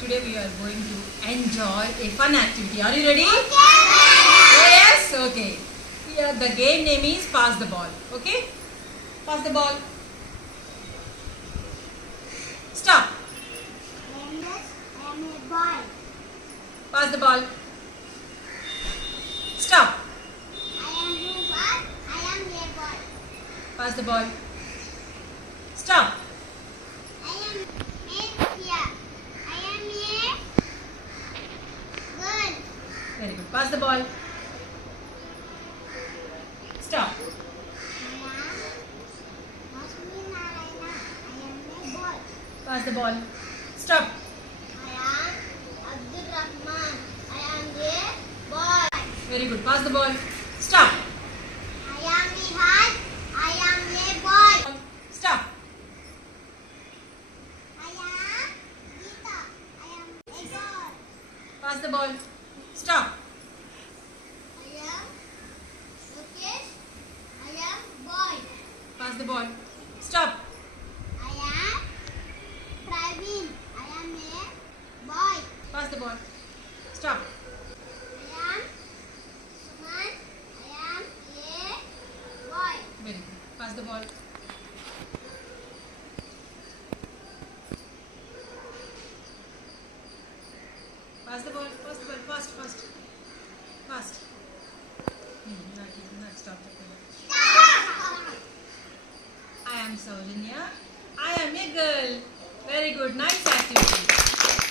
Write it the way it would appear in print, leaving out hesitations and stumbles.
Today we are going to enjoy a fun activity. Are you ready? Okay. Yes? Okay. Here the game name is pass the ball. Okay? Pass the ball. Stop. I am a boy. Pass the ball. Stop. I am who what? I am a boy. Pass the ball. Stop. I am here. I am a girl. Very good. Pass the ball. Stop. I am a boy. Pass the ball. Stop. I am Abdul Rahman. I am a boy. Very good. Pass the ball. Stop. I am Nihal. I am a boy. Stop. I am Geeta. I am a girl. Pass the ball. Stop. I am Mukesh. I am boy. Pass the ball. Stop. I am Praveen. I am a boy. Pass the ball. Stop. I am Suman. I am a boy. Very good. Pass the ball. Pass the ball. Pass the ball. Fast, fast. Fast. Not stop the play. I am Sowjanya. I am a girl. Very good. Nice activity.